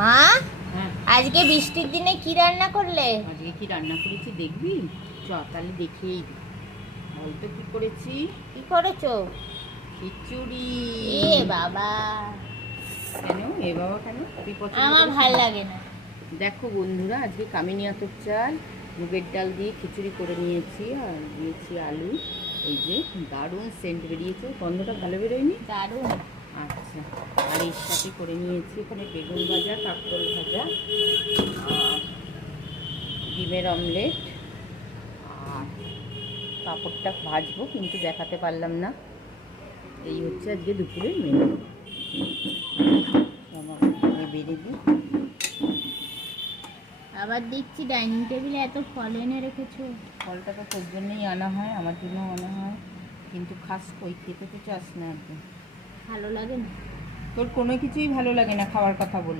মা, হ্যাঁ, আজকে বৃষ্টির দিনে কি রান্না করলে? আজকে কি রান্না করেছি দেখবি? চ তাহলে দেখেই দি। বল তো কি করেছি। কি করেছো? খিচুড়ি। এ বাবা, কেন এ বাবা কেন? তুই পছন্দ আমার করিস ভাল না? লাগে না। দেখো বন্ধুরা, আজকে কামিনী আতপ চাল মুগের ডাল দিয়ে খিচুড়ি করে নিয়েছি, আর দিয়েছি আলু। এই যে দারুণ সেন্ট বেরিয়েছে, গন্ধটা ভালো বেরোয়নি? দারুণ। আচ্ছা, আর এর সাথে করে নিয়েছি এখানে বেগুন ভাজা, কাঁকরোল ভাজা, আর ডিমের অমলেট। আর পাঁপড়টা ভাজবো কিন্তু দেখাতে পারলাম না। এই হচ্ছে আজকে দুপুরের মেনু। বেড়ে দিই। আবার দেখছি ডাইনিং টেবিলে এত ফল এনে রেখেছো। ফলটা তো তোর জন্যই আনা হয়, আমার জন্যও আনা হয়, কিন্তু খাস কই, খেতে তো চাস না একদম। ভালো লাগে না। তোর কোনো কিছুই ভালো লাগে না খাওয়ার কথা বলে।